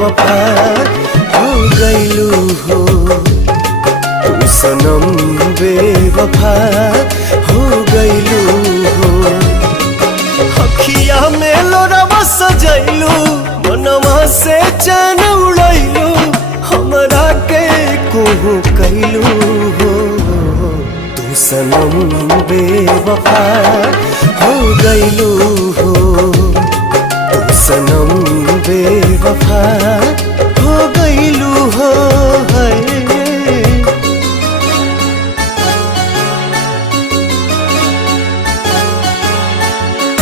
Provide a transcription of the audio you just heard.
बेवफा हो गईलू हो, तू सनम बेवफा हो गईलू हो। अखिया में लोरावा सजैलू, मनवा से चैन उड़ैलू, हमरा के कोहू कैलू हो, तू सनम बेवफा हो गईलू हो, तू सनम बेवफा